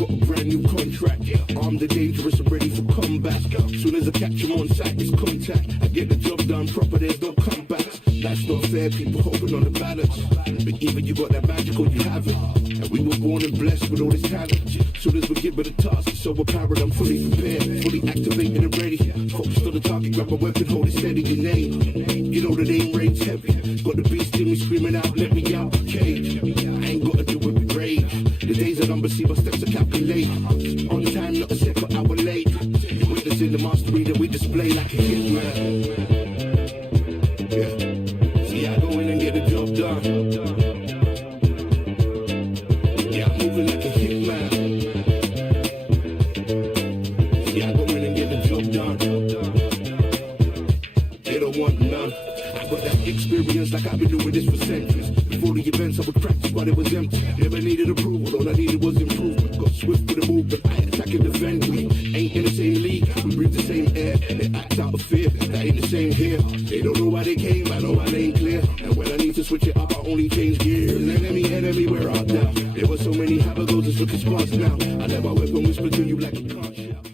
got a brand new contract. Armed and dangerous and ready for combat. Soon as I catch him on sight, it's contact. I get the job done proper, there's no comebacks. That's not fair, people hoping on the balance. But even you got that magical, you have it. And we were born and blessed with all this talent. Soon as we get with the task, it's so apparent, I'm fully prepared, fully activated and ready. Focused on the target, grab my weapon, hold it steady, your name. You know the name range heavy. Got the beast in me screaming out, let me out the cage. I ain't gotta do it with rage. The days are numbered, see my steps are calculate. On time, not a second hour late. Witnessing the mastery that we display like a hitman. Yeah. See, I go in and get the job done. Yeah, I'm moving like a hitman. See, I go in and get the job done. They don't want none. I got that experience like I've been doing this for centuries. Before the events, I would practice while it was empty. Never needed approval, all I needed was improvement. Got swift with the movement, I attack and defend. We ain't in the same league, we breathe the same air. They act out of fear, that ain't the same here. They don't know why they came, I know my lane clear. And when I need to switch it up, I only change gears. Enemy, where art thou? There were so many habagos, it's looking sparse now. I let my weapon whisper to you like a can't shout.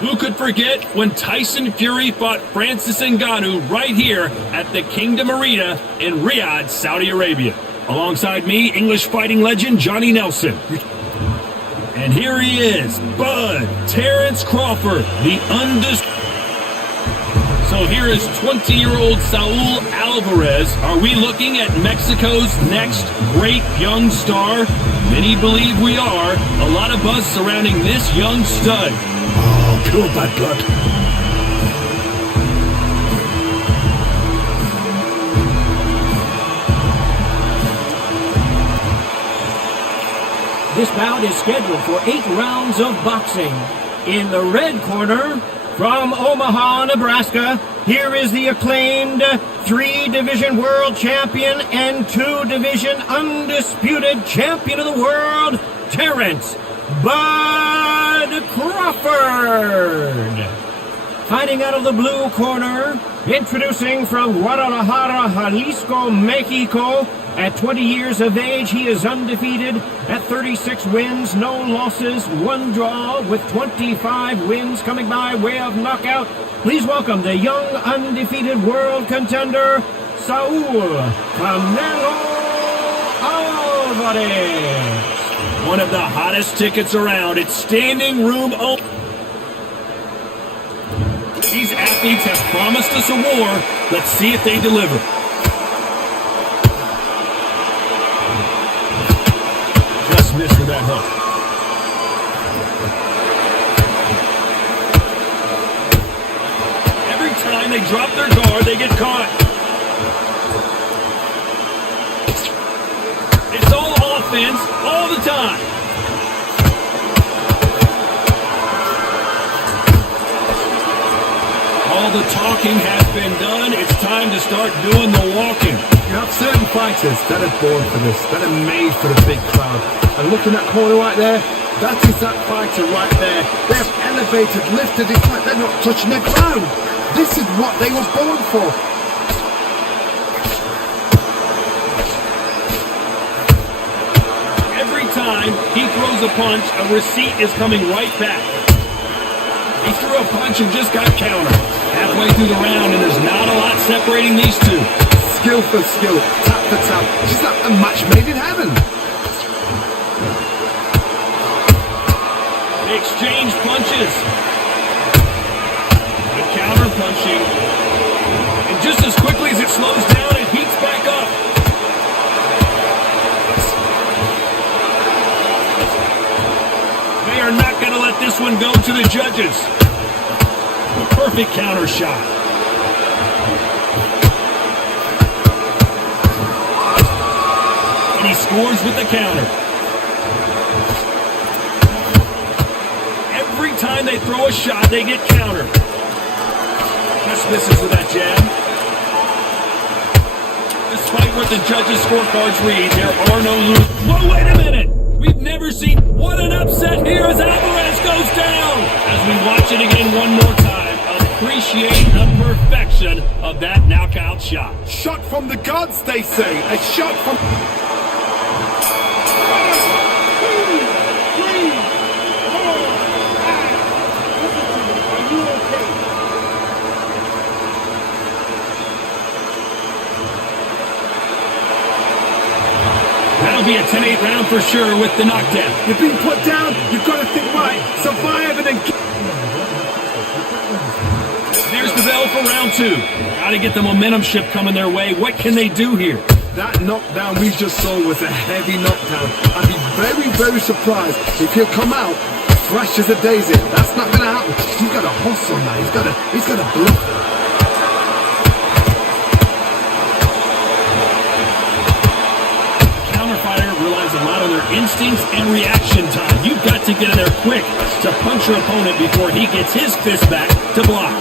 Who could forget when Tyson Fury fought Francis Ngannou right here at the Kingdom Arena in Riyadh, Saudi Arabia? Alongside me, English fighting legend Johnny Nelson. And here he is, Bud Terrence Crawford, the undisputed. So here is 20-year-old Saul Alvarez. Are we looking at Mexico's next great young star? Many believe we are. A lot of buzz surrounding this young stud. Oh, pure bad blood. This bout is scheduled for 8 rounds of boxing. In the red corner, from Omaha, Nebraska, here is the acclaimed 3-division world champion and 2-division undisputed champion of the world, Terrence Bud Crawford. Fighting out of the blue corner, introducing from Guadalajara, Jalisco, Mexico. At 20 years of age, he is undefeated at 36 wins, no losses, 1 draw, with 25 wins coming by way of knockout. Please welcome the young undefeated world contender, Saul Canelo Alvarez. One of the hottest tickets around. It's standing room only. These athletes have promised us a war. Let's see if they deliver. Just missed with that hook. Every time they drop their guard, they get caught. It's all offense all the time. All the talking has been done. It's time to start doing the walking. You have certain fighters that are born for this, that are made for the big crowd. And looking at that corner right there, that is that fighter right there. They have elevated, lifted, it's like they're not touching the ground. This is what they were born for. Every time he throws a punch, a receipt is coming right back. He threw a punch and just got countered. Halfway through the round, and there's not a lot separating these two. Skill for skill, tap for tap. She's like a match made in heaven. They exchange punches. Good counter punching. And just as quickly as it slows down, it heats back up. They are not going to let this one go to the judges. Perfect counter shot. And he scores with the counter. Every time they throw a shot, they get countered. Just misses with that jab. Despite what the judges' scorecards read, there are no losers. Whoa, wait a minute! We've never seen. What an upset here as Alvarez goes down. As we watch it again one more time, appreciate the perfection of that knockout shot. Shot from the gods, they say. A shot from... That'll be a 10-8 round for sure with the knockdown. You're being put down. You've got to think right. Survive and then... There's the bell for round 2. Got to get the momentum shift coming their way. What can they do here? That knockdown we just saw was a heavy knockdown. I'd be very, very surprised if he'll come out fresh as a daisy. That's not going to happen. He's got a hustle now. He's got a bluff. A lot on their instincts and reaction time. You've got to get in there quick to punch your opponent before he gets his fist back to block.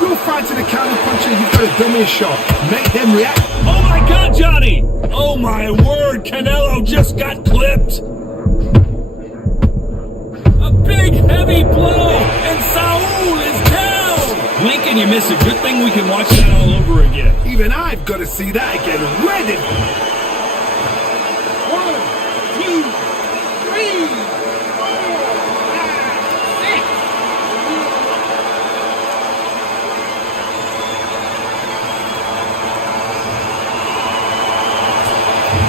You're fighting a counter puncher, you've got to dummy a shot. Make them react. Oh my God, Johnny! Oh my word, Canelo just got clipped. A big heavy blow, and Saul is down. Blink and you miss it. Good thing we can watch that all over again. Even I've got to see that again. Where did...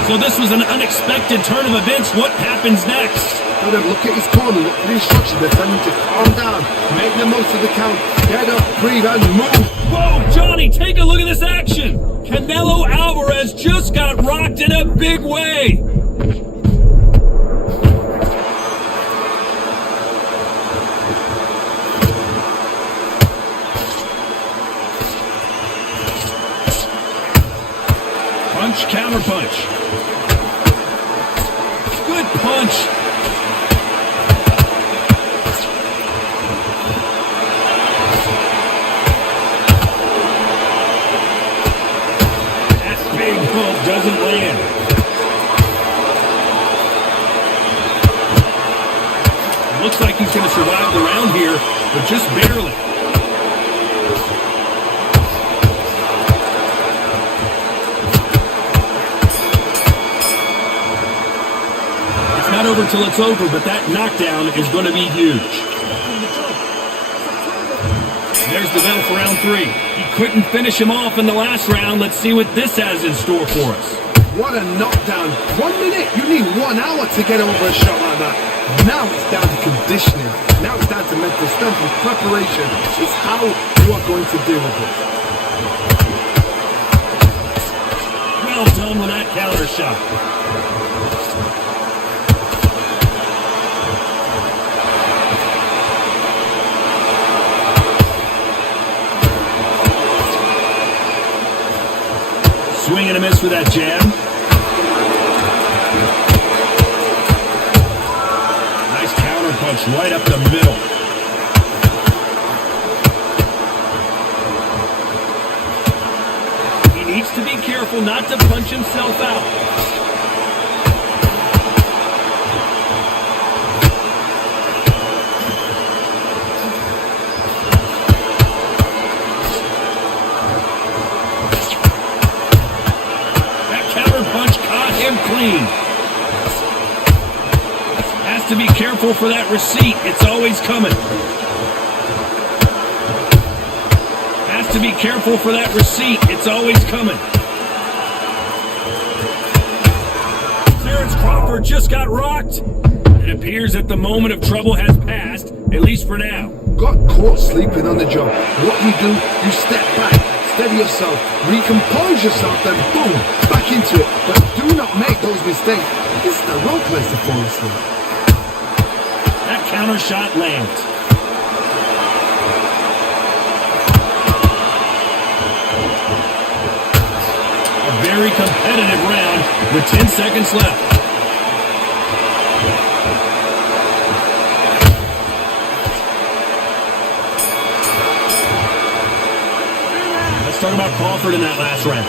So this was an unexpected turn of events. What happens next? Gotta look at his corner, look at the instructions. They're telling him to calm down, make the most of the count, get up, breathe, and move. Whoa, Johnny, take a look at this action. Canelo Alvarez just got rocked in a big way. Punch, counter punch. Good punch. That big hook doesn't land. Looks like he's going to survive the round here, but just barely. Not over till it's over, but that knockdown is going to be huge. There's the bell for round 3. He couldn't finish him off in the last round. Let's see what this has in store for us. What a knockdown. 1 minute, you need 1 hour to get over a shot like that. Now it's down to conditioning. Now it's down to mental strength and preparation. It's how you are going to deal with it. Well done with that counter shot. Swing and a miss with that jab. Nice counter punch right up the middle. He needs to be careful not to punch himself out. Clean. Has to be careful for that receipt. It's always coming. Has to be careful for that receipt. It's always coming. Terrence Crawford just got rocked. It appears that the moment of trouble has passed, at least for now. Got caught sleeping on the job. What do? You step back. Steady yourself, recompose yourself, then boom, back into it. But do not make those mistakes. This is the wrong place to fall asleep. That counter shot lands. A very competitive round with 10 seconds left. Talk about Crawford in that last round.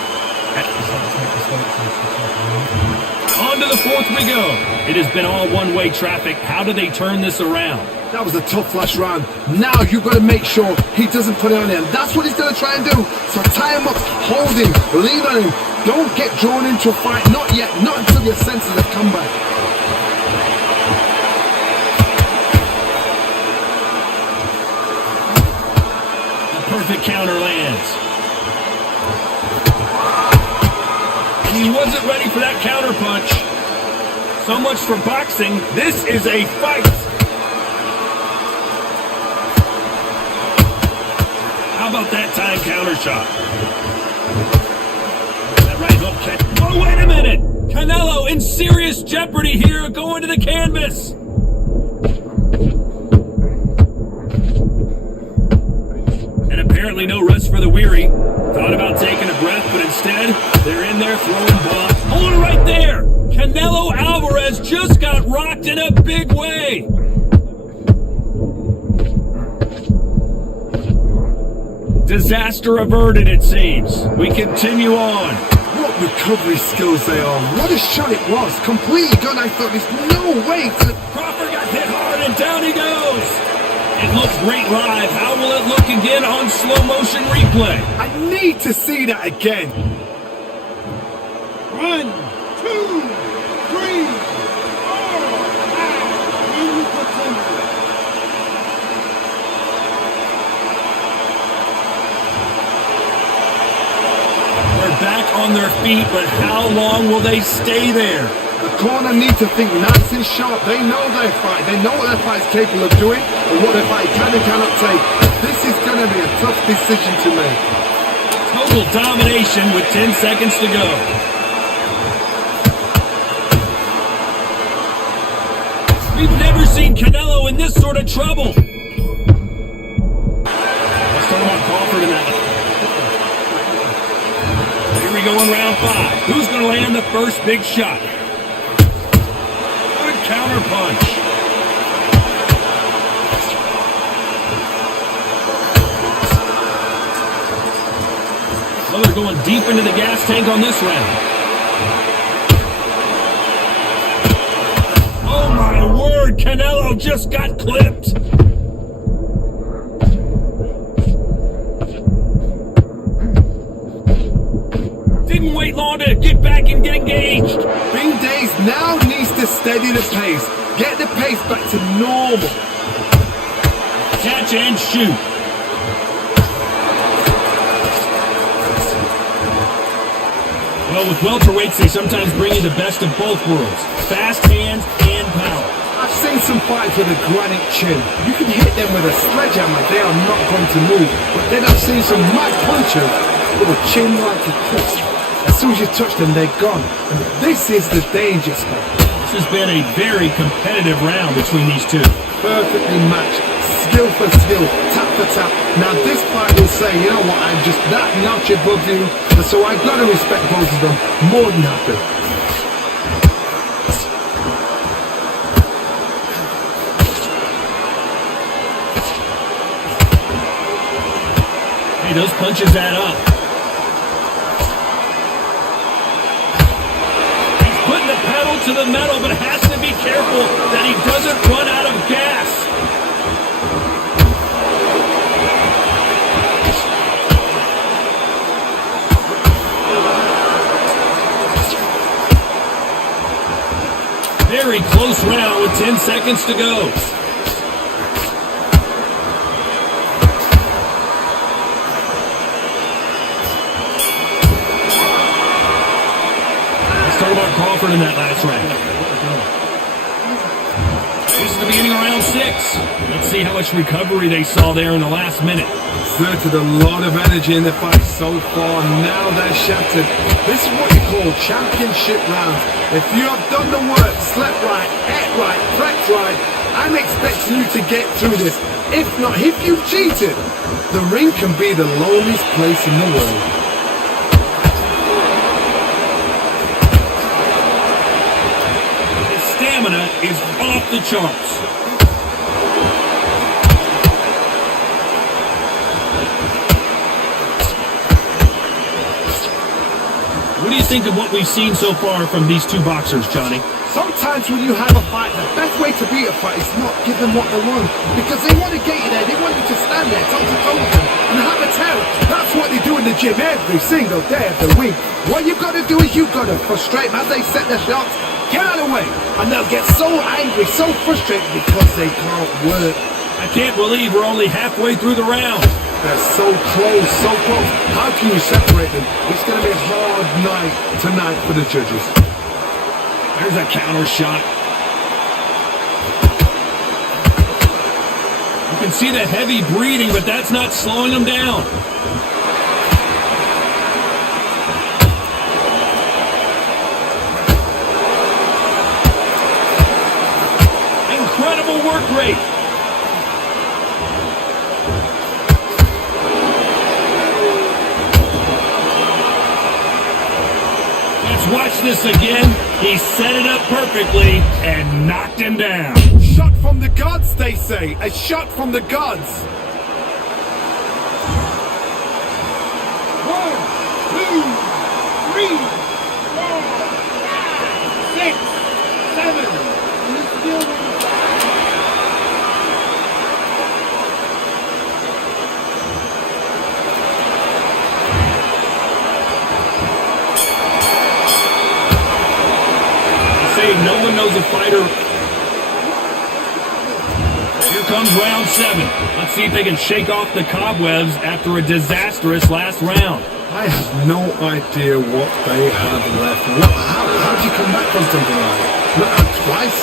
On to the fourth we go. It has been all one-way traffic. How do they turn this around? That was a tough last round. Now you've got to make sure he doesn't put it on him. That's what he's going to try and do. So tie him up, hold him, lean on him. Don't get drawn into a fight. Not yet. Not until your senses have come back. Perfect counter lands. And he wasn't ready for that counter punch. So much for boxing. This is a fight. How about that time counter shot? That right hook catch. Oh, wait a minute! Canelo in serious jeopardy here, going to the canvas. And apparently no rest for the weary. Thought about taking a breath, but instead, they're in there throwing bombs. Hold it right there! Canelo Alvarez just got rocked in a big way. Disaster averted, it seems. We continue on. What recovery skills they are. What a shot it was. Completely gone. I thought there's no way to... Crawford got hit hard and down he goes. It looks great live. How will it look again on slow motion replay? I need to see that again. 1, 2, 3, 4, 5. They're back on their feet, but how long will they stay there? The corner need to think nice and sharp. They know their fight. They know what their fight's capable of doing and what their fight can and cannot take. This is going to be a tough decision to make. Total domination with 10 seconds to go. We've never seen Canelo in this sort of trouble. Let's talk about Crawford in that. Here we go in round 5. Who's going to land the first big shot? Good counter punch. Well, they're going deep into the gas tank on this round. Oh my word, Canelo just got clipped. Didn't wait long to get back and get engaged. Bing Days now needs to steady the pace. Get the pace back to normal. Catch and shoot. Well, with welterweights, they sometimes bring you the best of both worlds. Fast hands and power. I've seen some fights with a granite chin. You can hit them with a sledgehammer, they are not going to move. But then I've seen some mad punchers with a chin like a crust. As soon as you touch them, they're gone. And this is the danger spot. This has been a very competitive round between these two. Perfectly matched. Skill for skill, tap for tap. Now this fight will say, you know what, I'm just that notch above you, so I've got to respect both of them more than happy. Hey, those punches add up. He's putting the pedal to the metal, but has to be careful that he doesn't run out of gas. Very close round with 10 seconds to go. Let's talk about Crawford in that last round. This is the beginning of round 6. Let's see how much recovery they saw there in the last minute. Exerted a lot of energy in the fight so far. Now they're shattered. This is what you call championship rounds. If you have done the work, slept right, ate right, prepped right, I'm expecting you to get through this. If not, if you've cheated, the ring can be the loneliest place in the world. His stamina is off the charts. think of what we've seen so far from these two boxers, Johnny? Sometimes when you have a fight, the best way to beat a fight is not give them what they want. Because they want to get you there, they want you to stand there, toe to toe with them, and have a tell. That's what they do in the gym every single day of the week. What you got to do is you got to frustrate them as they set their shots, get out of the way, and they'll get so angry, so frustrated because they can't work. I can't believe we're only halfway through the round. They're so close, so close. How can you separate them? It's going to be a hard night tonight for the judges. There's a counter shot. You can see the heavy breathing, but that's not slowing him down. Incredible work rate. Let's watch this again. He set it up perfectly and knocked him down. Shot from the gods, they say. A shot from the gods. 1, 2, 3, 4, 5, 6, 7. And he's still in the fight. No one knows a fighter. Here comes round 7. Let's see if they can shake off the cobwebs after a disastrous last round. I have no idea what they have left. How do you come back from something like that? Not out twice?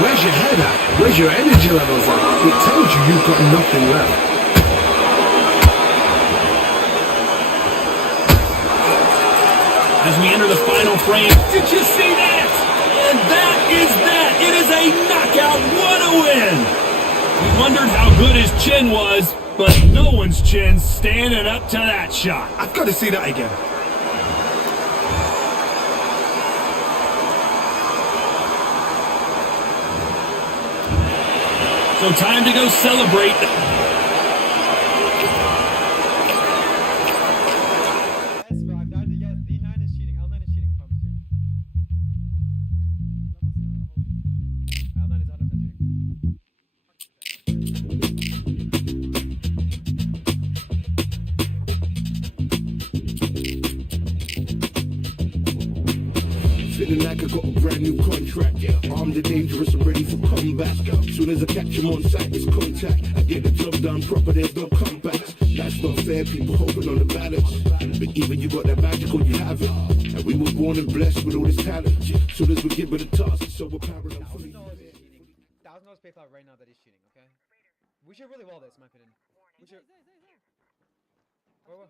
Where's your head at? Where's your energy levels at? It tells you you've got nothing left. As we enter the final frame, did you see that? And that is that. It is a knockout. What a win. We wondered how good his chin was, but no one's chin's standing up to that shot. I've got to see that again. So time to go celebrate. Feeling like I got a brand new contract. Armed and dangerous and ready for comeback. Soon as I catch him on sight, it's contact. I get the job done proper, there's no comebacks. That's not fair, people hoping on the balance. But even you got that magical, you have it. And we were born and blessed with all this talent. Soon as we give it a toss, it's so apparent. $1,000 PayPal right now that he's cheating, okay? We should really wall this, in my opinion. We should. Where?